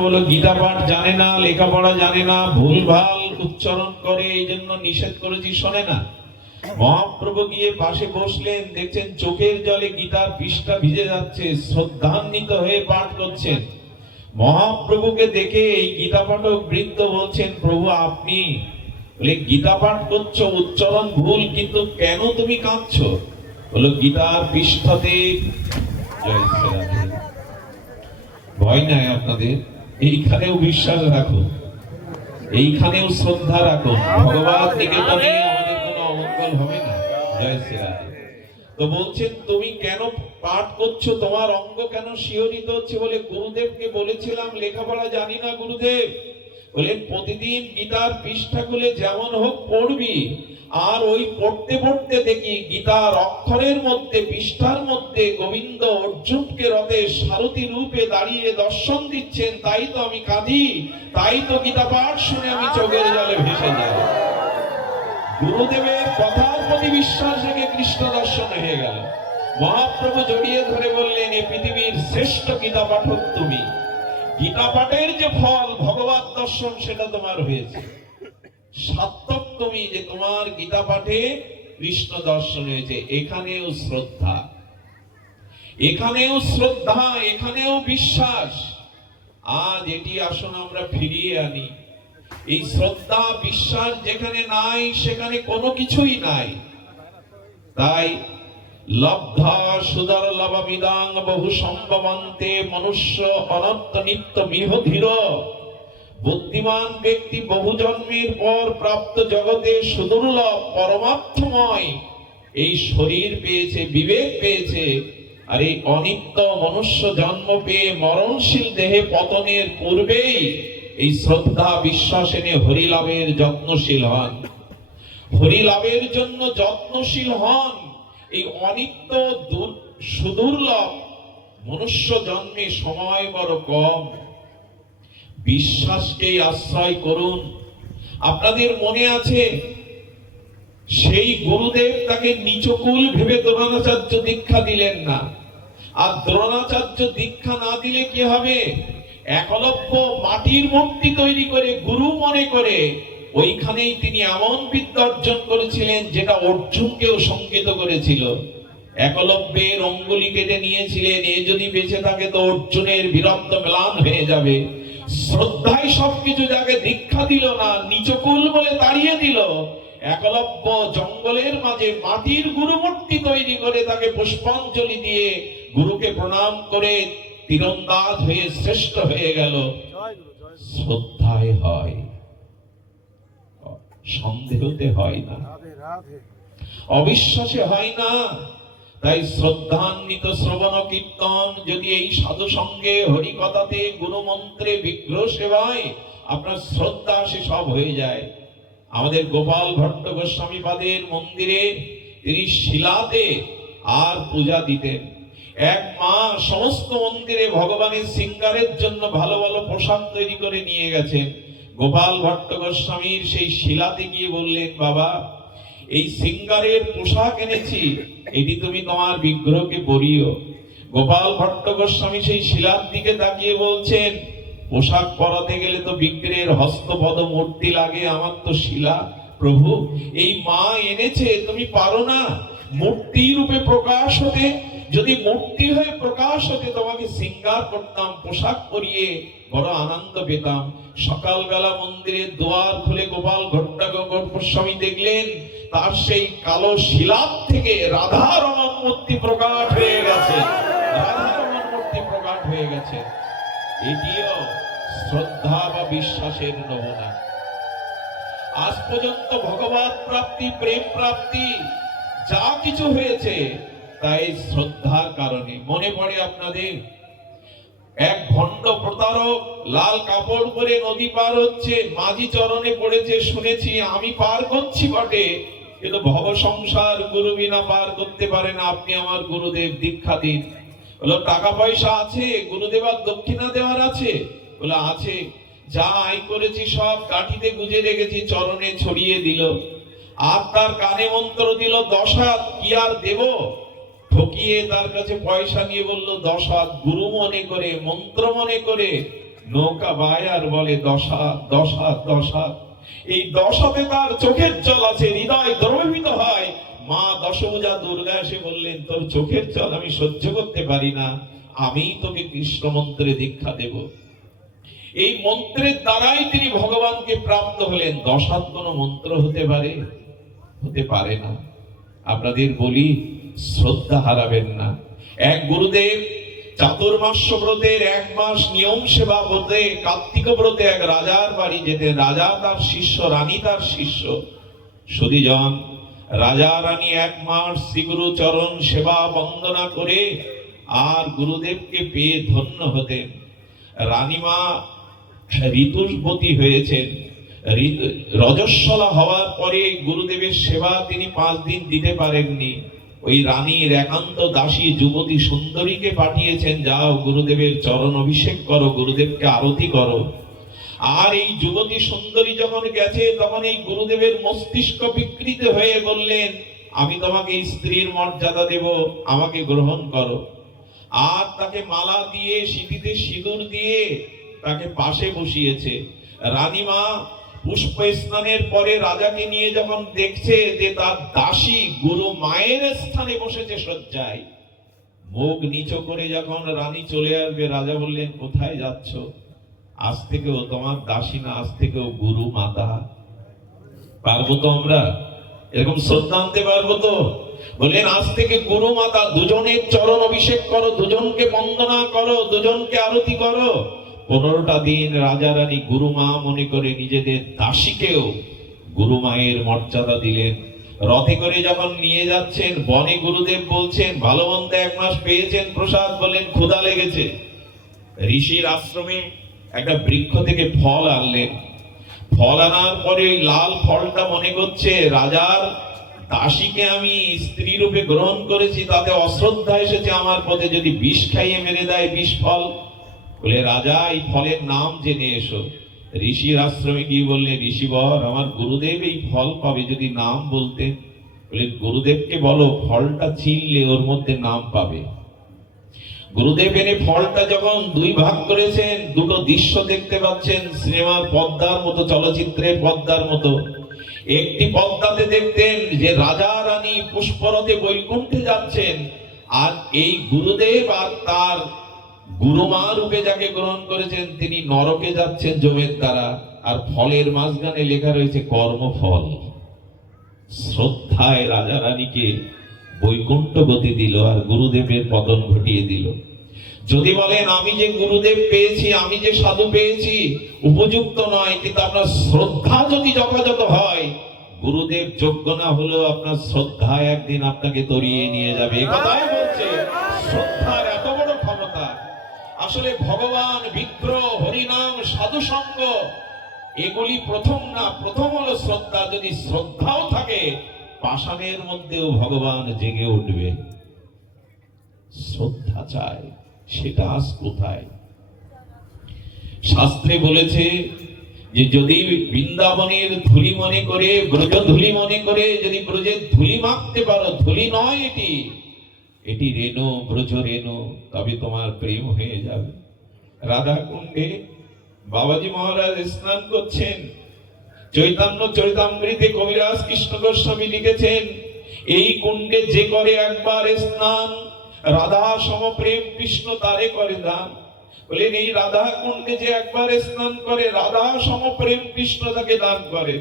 বলো গীতা পাঠ জানে না, লেখাপড়া জানে না, ভুলভাল উচ্চারণ করে, এই জন্য নিষেধ করেছি, শোনে না। মহাপ্রভু গিয়ে পাশে বসলেন, দেখছেন চোখের জলে গীতার পৃষ্ঠা ভিজে যাচ্ছে, শ্রদ্ধান্বিত হয়ে পাঠ করছেন। মহাপ্রভুকে দেখে এই গীতা পাঠক বৃদ্ধ বলছেন, প্রভু আপনি? বলে গীতা পাঠ করছো, উচ্চারণ ভুল, কিন্তু কেন তুমি কাঁদছো? বলো গীতার পৃষ্ঠাতে ভয় নাই আপনাদের, এইখানেও বিশ্বাস রাখুন, এইখানেও শ্রদ্ধা রাখুন, ভগবান নিকেতনে আমাদের কোনো অমঙ্গল হবে না। জয় শ্রীরাধে। তো বলছেন তুমি কেন পাঠ করছো, তোমার অঙ্গ কেন শিহরিত হচ্ছে? বলে গুরুদেবকে বলেছিলাম লেখাপড়া জানি না গুরুদেব। বলে প্রতিদিন গীতার পৃষ্ঠা খুলে যেমন হোক পড়বি, আর ওই পড়তে পড়তে দেখি গীতার অক্ষরের মধ্যে, পৃষ্ঠার মধ্যে গোবিন্দ অর্জুনকে রথে সারথি রূপে দাঁড়িয়ে দর্শন দিচ্ছেন, তাই তো আমি কাঁদি, তাই তো গীতা পাঠ শুনে আমি চোখের জলে ভেসে যাই। গুরুদেবের কথার প্রতি বিশ্বাস রেখে কৃষ্ণ দর্শন হয়ে গেল। মহাপ্রভু জড়িয়ে ধরে বললেন, এ পৃথিবীর শ্রেষ্ঠ গীতা পাঠক তুমি, গীতা পাঠের যে ফল ভগবত দর্শন সেটা তোমার হয়েছে, সার্থক তুমি যে তোমার গীতা পাঠে কৃষ্ণ দর্শন হয়েছে। এখানেও শ্রদ্ধা, এখানেও শ্রদ্ধা, এখানেও বিশ্বাস। আজ এটি আসুন আমরা ফিরিয়ে আনি। এই শ্রদ্ধা বিশ্বাস যেখানে নাই সেখানে কোনো কিছুই নাই। তাই লব্ধা সুদর লবমিদাং বহু সম্ভবন্তে মনুষ্য অনন্ত নিত্য মিহ ধীর। বুদ্ধিমান ব্যক্তি বহু জন্মের পর প্রাপ্ত জগতে সুদুর্লভ পরমার্থময় এই শরীর পেয়েছে, বিবেক পেয়েছে। আর এই অনিত্য মনুষ্য জন্ম পেয়ে মরণশীল দেহে পতনের পূর্বেই এই শ্রদ্ধা বিশ্বাস এনে হরিলাভের যত্নশীল হন, হরিলাভের জন্য যত্নশীল হন। এই অনিত্য সুদুর্লভ মনুষ্য জন্মে সময় বড় কম, বিশ্বাসকে আশ্রয় করুন। আপনাদের মনে আছে সেই গুরুদেব তাকে নিচকুল ভেবে দ্রোণাচার্য দীক্ষা দিলেন না। আর দ্রোণাচার্য দীক্ষা না দিলে কি হবে? একলব্য মাটির মূর্তি তৈরি করে গুরু মনে করে ওইখানেই তিনি এমন বিদ্যা অর্জন করেছিলেন যেটা অর্জুনকেও সংকেত করেছিল। একলব্যের অঙ্গুলি কেটে নিয়েছিলেন, এ যদি বেঁচে থাকে তো অর্জুনের বীরত্ব ম্লান হয়ে যাবে। শ্রদ্ধায় সবকিছু, যাকে দীক্ষা দিল না, নিচকুল বলে তাড়িয়ে দিল, একলব্য জঙ্গলের মাঝে মাটির গুরু মূর্তি তৈরি করে তাকে পুষ্পাঞ্জলি দিয়ে গুরুকে প্রণাম করে তীরন্দাজ হয়ে শ্রেষ্ঠ হয়ে গেল। শ্রদ্ধায় হয়, সন্দেহতে হয় না, অবিশ্বাসে হয় না। তাই শ্রদ্ধান্বিত শ্রবণ কীর্তন যদি এই সাধু সঙ্গে হরি কথাতে গুরু মন্ত্রে বিগ্রহ সেবায় আপনার শ্রদ্ধা সে সব হয়ে যায়। আমাদের গোপাল ভট্ট গোস্বামী পাদের মন্দিরে তিনি শিলাতে আর পূজা দিতেন। এক মা সমস্ত মন্দিরে ভগবানের শৃঙ্গারের জন্য ভালো ভালো পোশাক তৈরি করে নিয়ে গেছেন। গোপাল ভট্ট গোস্বামীর সেই শিলাতে গিয়ে বললেন, বাবা এই শৃঙ্গারের পোশাক এনেছি, এটি তুমি তোমার বিগ্রহকে পরিও। গোপাল ভট্ট গোস্বামী সেই শিলার দিকে তাকিয়ে বলছেন, পোশাক পরাতে গেলে তো বিগ্রহের হস্তপদ মূর্তি লাগে, আমার তো শিলা। প্রভু এই মা এনেছে, তুমি পারো না মূর্তি রূপে প্রকাশ হতে? যদি মূর্তি হয়ে প্রকাশ হতে তোমাকে শৃঙ্গার করতাম, পোশাক পরিয়ে বড় আনন্দ পেতাম। সকালবেলা মন্দিরের দুয়ার খুলে গোপাল ভট্ট গোস্বামী দেখলেন তার সেই কালো শিলার থেকে রাধারমণ মূর্তি প্রকাশ হয়ে গেছে, রাধারমণ মূর্তি প্রকাশ হয়ে গেছে। এটিও শ্রদ্ধা বা বিশ্বাসের নমুনা। আজ পর্যন্ত ভগবত প্রাপ্তি, প্রেম প্রাপ্তি যা কিছু হয়েছে তাই শ্রদ্ধার কারণে। মনে পড়ে আপনাদের এক ভণ্ড প্রতারক লাল কাপড় পরে নদী পার হচ্ছে, মাঝি চরণে পড়েছে, শুনেছি আমি পার করছি বটে, কিন্তু ভব সংসার গুরু বিনা পার করতে পারে না, আপনি আমার গুরুদেব দীক্ষা দিন। বললো টাকা পয়সা আছে, গুরুদেবার দক্ষিণা দেওয়ার আছে? বললো আছে। যা আয় করেছি সব কাঠিতে গুজে রেখেছি, চরণে ছড়িয়ে দিল। আর তার কানে মন্ত্র দিল 10 হাত, কি আর দেব? ঠকিয়ে তার কাছে পয়সা নিয়ে বলল 10 হাত। গুরু মনে করে, মন্ত্র মনে করে নৌকা বায় আর বলে 10 হাত 10 হাত 10 হাত। এই 10 হাতে তার চোখের জল আছে, হৃদয় দ্রবিত হয়। মা দশভুজা দুর্গা এসে বললেন, তোর চোখের জল আমি সহ্য করতে পারি না, আমি তোকে কৃষ্ণ মন্ত্রে দীক্ষা দেব। এই মন্ত্রের দ্বারাই তিনি ভগবানকে প্রাপ্ত হলেন। 10 হাত কোন মন্ত্র হতে পারে? হতে পারে না। আপনাদের বলি, শ্রদ্ধা হারাবেন না। এক গুরুদেব চাতুর্মাস্য ব্রতের 1 মাস নিয়ম সেবা ব্রতে, কার্তিক ব্রতে এক রাজার বাড়ি যেতেন। রাজা তার শিষ্য, রানী তার শিষ্য। সুধীজন, রাজা রানী 1 মাস শ্রীগুরু চরণ সেবা বন্দনা করে আর গুরুদেবকে পেয়ে ধন্য হতেন। রানীমা ঋতুবতী হয়েছেন। রজস্বলা হওয়ার পরে গুরুদেবের সেবা তিনি 5 দিন দিতে পারেননি। ওই রানীর একান্ত দাসী যুবতী সুন্দরীকে পাঠিয়েছেন, যাও গুরুদেবের চরণ অভিষেক করো, গুরুদেবকে আরতি করো। আর এই যুবতী সুন্দরী যখন গেছে, তখন এই গুরুদেবের মস্তিষ্ক বিকৃত হয়ে বললেন, আমি তোমাকে স্ত্রীর মর্যাদা দেব, আমাকে গ্রহণ করো। আর তাকে মালা দিয়ে, সিঁথিতে সিঁদুর দিয়ে তাকে পাশে বসিয়েছে। রানীমা পুষ্প স্নানের পরে রাজাকে নিয়ে যখন দেখছে যে তার দাসী গুরু মায়ের স্থানে বসেছে শয্যায়, মুখ নিচু করে যখন রানী চলে আসবে, রাজা বললেন, কোথায় যাচ্ছ? আজ থেকেও তোমার দাসী না, আজ থেকেও গুরু মাতা। পারবো তো আমরা? এরকম শ্রদ্ধা আনতে পারবো তো? বললেন, আজ থেকে গুরু মাতা, দুজনের চরণ অভিষেক করো, দুজনকে বন্দনা করো, দুজনকে আরতি করো। 15টা দিন রাজা রানী গুরু মা মনে করে নিজেদের দাসীকেও গুরু মায়ের মর্যাদা দিলেন। রথে করে যখন নিয়ে যাচ্ছেন, বনে গুরুদেব বলছেন, ভালো মন্দ 1 মাস পেয়েছেন প্রসাদ, বললেন ক্ষুধা লেগেছে। ঋষির আশ্রমে একটা বৃক্ষ থেকে ফল আনলেন। ফল আনার পরে ওই লাল ফলটা মনে করছে, রাজার দাসীকে আমি স্ত্রী রূপে গ্রহণ করেছি, তাতে অশ্রদ্ধা এসেছে আমার পথে, যদি বিষ খাইয়ে মেরে দেয়, বিষ ফল। বলে, রাজা এই ফলের নাম জেনে এসো। ঋষির আশ্রমে গিয়ে বললেন, ঋষিবর, আমার গুরুদেব এই ফল পাবে, যদি নাম বলতেন। বলে, গুরুদেবকে বলো ফলটা চিনলে ওর মধ্যে নাম পাবে। গুরুদেব এনে ফলটা যখন 2 ভাগ করেছেন, 2টো দৃশ্য দেখতে পাচ্ছেন, সিনেমার পর্দার মতো, চলচ্চিত্রের পর্দার মতো। একটি পর্দাতে দেখতেন যে রাজা রানী পুষ্পরথে বৈকুণ্ঠে যাচ্ছেন, আর এই গুরুদেব আর তার গুরুমা রূপে যাকে গ্রহণ করেছেন, তিনি নরকে যাচ্ছেন যমের দ্বারা। আর ফলের মাঝখানে লেখা রয়েছে কর্মফল। শ্রদ্ধায় রাজা রানীকে বৈকুণ্ঠ গতি দিল, আর গুরুদেবের পতন ঘটিয়ে দিল। যদি বলেন, আমি যে গুরুদেব পেয়েছি, আমি যে সাধু পেয়েছি, উপযুক্ত নয়, কিন্তু আপনার শ্রদ্ধা যদি যথাযথ হয়, গুরুদেব যোগ্য না হলেও আপনার শ্রদ্ধা একদিন আপনাকে তরিয়ে নিয়ে যাবে। কথাই বলছে, শ্রদ্ধার এত বড় ক্ষমতা। আসলে ভগবান, বিগ্রহ, হরিনাম, সাধু সঙ্গ, এগুলি প্রথম না, প্রথম হলো শ্রদ্ধা। যদি শ্রদ্ধাও থাকে, পাষাণের মধ্যেও ভগবান জেগে উঠবে। শ্রদ্ধা চাই, সেটা আজ কোথায়? শাস্ত্রে বলেছে যে যদি বৃন্দাবনের ধুলি মনে করে, ব্রজ ধুলি মনে করে যদি ব্রজের ধুলি মাখতে পারো, ধুলি নয় এটি, এটি রেণু, ব্রজ রেণু, তবে তোমার প্রেম হয়ে যাবে। রাধা কুণ্ডে বাবাজি মহারাজ স্নান করছেন। চৈতন্য চরিতামৃতে কবিরাজ কৃষ্ণ গোস্বামী লিখেছেন, এই কুণ্ডে যে করে একবার স্নান, রাধা সমপ্রেম কৃষ্ণ তারে করে দান। বলেন, এই রাধা কুণ্ডে যে একবার স্নান করে, রাধা সমপ্রেম কৃষ্ণ তাকে দান করে।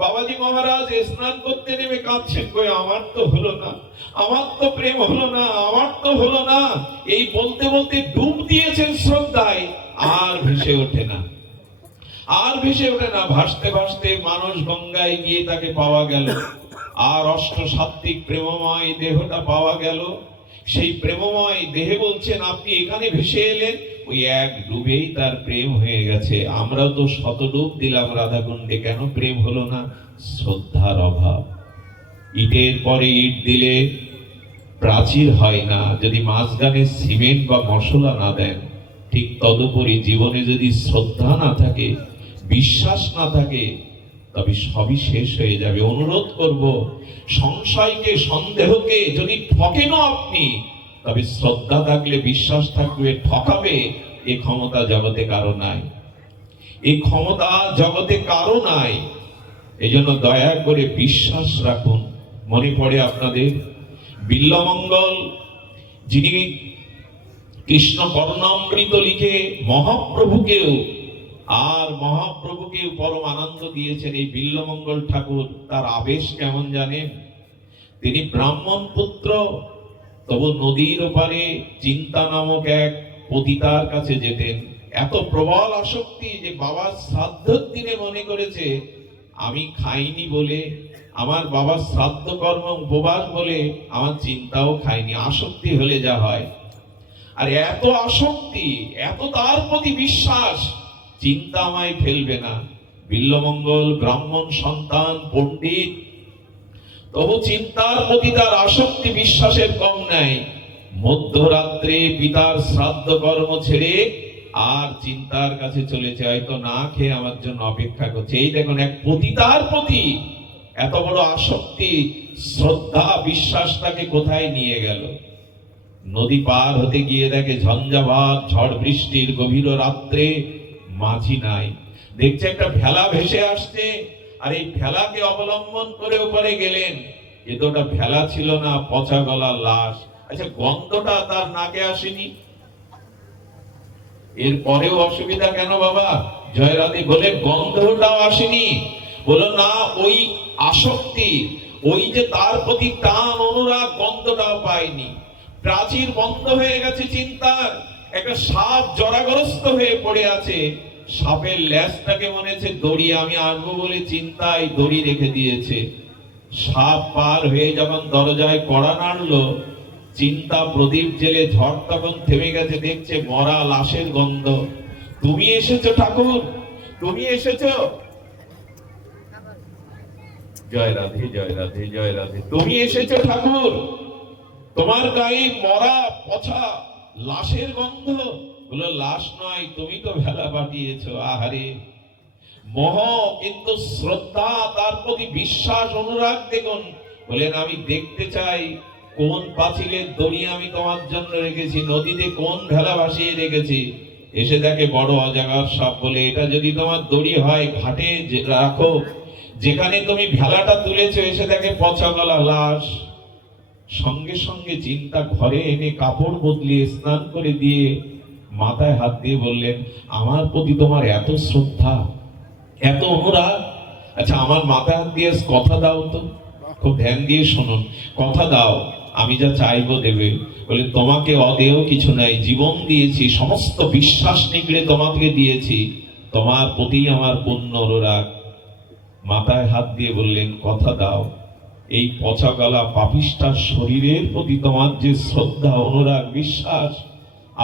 বাবাজি মহারাজ স্নান করতে নেমে কাঁদছেন, কই আমার তো হলো না, আমার তো প্রেম হলো না, আমার তো হলো না। এই বলতে বলতে ডুব দিয়েছেন শ্রদ্ধায়, আর ভেসে ওঠে না, আর ভেসে ওঠে না। ভাসতে ভাসতে মানস গঙ্গায় গিয়ে তাকে পাওয়া গেল, আর অষ্ট সাত্বিক প্রেমময় দেহটা পাওয়া গেল। সেই প্রেমময় দেহে বলছেন, আপনি এখানে ভেসে এলেন, ওই এক ডুবেই তার প্রেম হয়ে গেছে। আমরা তো শত ডুব দিলাম রাধাকুণ্ডে, কেন প্রেম হলো না? শ্রদ্ধার অভাব। ইটের পরে ইট দিলে প্রাচীর হয় না, যদি মাঝখানে সিমেন্ট বা মশলা না দেন। ঠিক তদুপরি জীবনে যদি শ্রদ্ধা না থাকে, বিশ্বাস না থাকে, তবে সবই শেষ হয়ে যাবে। অনুরোধ করব, সংশয়কে, সন্দেহকে যদি ঠকেন আপনি, তবে শ্রদ্ধা থাকলে, বিশ্বাস থাকবে, ঠকাবে এই ক্ষমতা জগতে কারো নাই, এই ক্ষমতা জগতে কারো নাই। এই জন্য দয়া করে বিশ্বাস রাখুন। মনে পড়ে আপনাদের বিল্বমঙ্গল, যিনি কৃষ্ণ কর্ণামৃত লিখে মহাপ্রভুকেও পরম আনন্দ দিয়েছেন, এই বিল্বমঙ্গল ঠাকুর তার আবেশ কেমন জানেন? তিনি ব্রাহ্মণ পুত্র, তবু নদীর ওপারে চিন্তা নামক এক পতিতার কাছে যেতেন। এত প্রবল আসক্তি যে বাবার শ্রাদ্ধের দিনে মনে করেছে আমি খাইনি বলে, আমার বাবার শ্রাদ্ধ কর্ম উপবাস বলে আমার চিন্তাও খাইনি। আসক্তি হলে যা হয়। আর এত আসক্তি, এত তার প্রতি বিশ্বাস, চিন্তা আমায় ফেলবে না। বিল্বমঙ্গল ব্রাহ্মণ সন্তান, পণ্ডিত, তবু চিন্তার প্রতি তার আসক্তি বিশ্বাসের কম নাই। মধ্যরাত্রে পিতার শ্রাদ্ধ কর্ম ছেড়ে আর চিন্তার কাছে চলেছে, হয়তো না খেয়ে আমার জন্য অপেক্ষা করছে। এই দেখুন, এক পতিতার প্রতি এত বড় আসক্তি, শ্রদ্ধা, বিশ্বাস তাকে কোথায় নিয়ে গেল। নদী পার হতে গিয়ে দেখে ঝঞ্ঝাভাত, ঝড় বৃষ্টির গভীর রাত্রে মাঝি নাই। দেখছে একটা ভেলা ভেসে আসছে, আর এই ভেলাকে অবলম্বন করে উপরে গেলেন। এ তো ওটা ভেলা ছিল না, পচা গলা লাশ। আচ্ছা, গন্ধটা তার নাকে আসেনি? এর পরেও অসুবিধা কেন বাবা? জয়রাধে বলে গন্ধটাও আসেনি। বলো না, ওই আসক্তি, ওই যে তার প্রতি টান, অনুরাগ, গন্ধটাও পায়নি। প্রাচীর বন্ধ হয়ে গেছে চিন্তার। একটা সাপ জরাগ্রস্ত হয়ে পড়ে আছে, সাপের ল্যাজটাকে মনে হচ্ছে দড়ি আমি আনবো বলে চিন্তায় দড়ি রেখে দিয়েছে। সাপ পার হয়ে যখন দরজায় কড়া নাড়লো, চিন্তা প্রদীপ জেলে, ঝড় তখন থেমে গেছে, দেখছে মরা লাশের গন্ধ। তুমি এসেছো ঠাকুর, তুমি এসেছো। জয় রাধে, জয় রাধে, জয় রাধে। তুমি এসেছো ঠাকুর, তোমার গায়ে মরা পচা লাশের গন্ধ। বলো লাশ নয়, তুমি তো ভেলা পাঠিয়েছো। আহারে মোহ, কিন্তু শ্রদ্ধা, তার প্রতি বিশ্বাস, অনুরাগ দেখুন। বলেন আমি দেখতে চাই কোন পাঁচিলের দড়ি আমি তোমার জন্য রেখেছি, নদীতে কোন ভেলা ভাসিয়ে রেখেছি। এসে দেখে বড় অজাগার সাপ। বলে এটা যদি তোমার দড়ি হয়, ঘাটে রাখো, যেখানে তুমি ভেলাটা তুলেছো। এসে দেখে পচা গলা লাশ। সঙ্গে সঙ্গে চিন্তা ঘরে এনে কাপড় বদলিয়ে স্নান করে দিয়ে মাথায় হাত দিয়ে বললেন, আমার প্রতি তোমার এত শ্রদ্ধা, এত অনুরাগ, আচ্ছা আমার মাথায় হাত দিয়ে কথা দাও তো। খুব ধ্যান দিয়ে শুনুন, কথা দাও, আমি যা চাইবো দেবে। বলে তোমাকে অদেয় কিছু নাই, জীবন দিয়েছি, সমস্ত বিশ্বাস নিগড়ে তোমাকে দিয়েছি, তোমার প্রতি আমার পূর্ণ অনুরাগ। মাথায় হাত দিয়ে বললেন, কথা দাও, এই পচা গলা পাপিষ্ঠার শরীরের প্রতি তোমার যে শ্রদ্ধা, অনুরাগ, বিশ্বাস,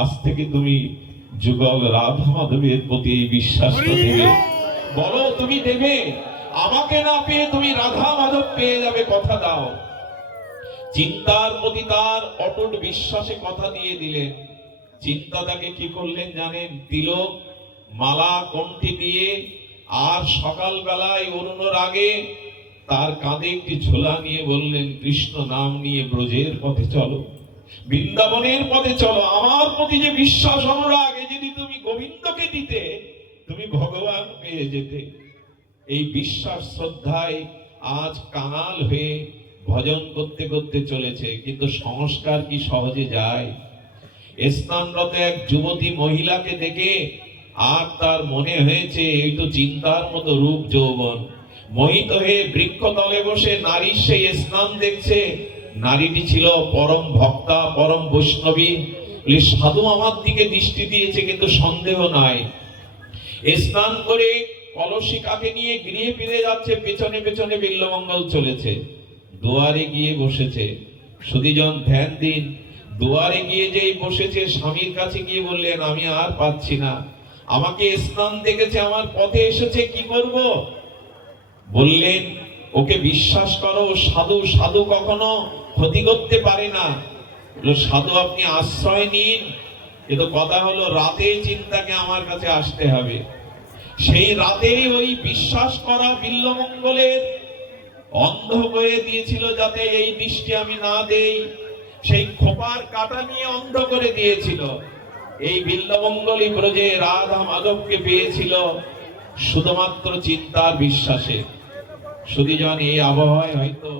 আজ থেকে তুমি যুগল রাধা মাধবের প্রতি এই বিশ্বাসটা দেবে। বলো তুমি দেবে, আমাকে না পেয়ে তুমি রাধা মাধব পেয়ে যাবে, কথা দাও। চিন্তার প্রতি তার অটুট বিশ্বাসে কথা দিয়ে দিলেন। চিন্তা তাকে কি করলেন জানেন? তিলক মালা কণ্ঠে দিয়ে, আর সকাল বেলায় অরুণর আগে তার কাঁধে একটি ঝোলা নিয়ে বললেন, কৃষ্ণ নাম নিয়ে ব্রজের পথে চলো, বৃন্দাবনের পথে চলো। আমার প্রতি যে বিশ্বাস, অনুরাগ, যদি তুমি গোবিন্দকে দিতে, তুমি ভগবান পেয়ে যেতে। এই বিশ্বাস শ্রদ্ধায় আজ কাঙাল হয়ে ভজন করতে করতে চলেছে। কিন্তু সংস্কার কি সহজে যায়? স্নানরত এক যুবতী মহিলাকে দেখে আর তার মনে হয়েছে এই তো চিন্তার মতো রূপ যৌবন। মোহিত হয়ে বৃক্ষতলে বসে নারীর সেই স্নান দেখছে। নারীটি ছিল পরম ভক্তা, পরম বৈষ্ণবী। সাধু আমার দিকে দৃষ্টি দিয়েছে, কিন্তু সন্দেহ নাই। স্নান করে কলসি কাকে নিয়ে গৃহে ফিরে যাচ্ছে, পেছনে পেছনে বিল্বমঙ্গল চলেছে। দুয়ারে গিয়ে বসেছে। সুধীজন ধ্যান দিন, দুয়ারে গিয়ে যেই বসেছে, স্বামীর কাছে গিয়ে বললেন, আমি আর পাচ্ছি না, আমাকে স্নান দেখেছে, আমার পথে এসেছে, কি করব? বললেন, ওকে বিশ্বাস করো, সাধু সাধু কখনো ক্ষতি করতে পারে না। সাধু আপনি আশ্রয় নিন। কিন্তু কথা হলো, রাতে চিন্তাকে আমার কাছে আসতে হবে। সেই রাতেই ওই বিশ্বাস করা বিল্বমঙ্গলের অন্ধ করে দিয়েছিল, যাতে এই দৃষ্টি আমি না দেই। সেই খোপার কাটা নিয়ে অন্ধ করে দিয়েছিল। এই বিল্লমঙ্গলী ব্রজে রাধা মাধবকে পেয়েছিল শুধুমাত্র চিন্তার বিশ্বাসে। সুধীজন, এই আবহাওয়ায় হয়তো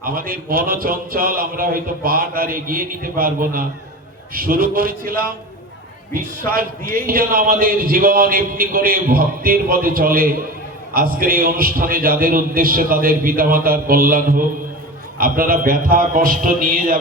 আমাদের মন চঞ্চল, আমরা হয়তো পাঠ আর এগিয়ে নিতে পারবো না। শুরু করেছিলাম বিশ্বাস দিয়েই যেন আমাদের জীবন এমনি করে ভক্তির পথে চলে। আজকের এই অনুষ্ঠানে যাদের উদ্দেশ্যে তাদের পিতামাতার কল্যাণ হোক। আপনারা ব্যথা কষ্ট নিয়ে যাবেন।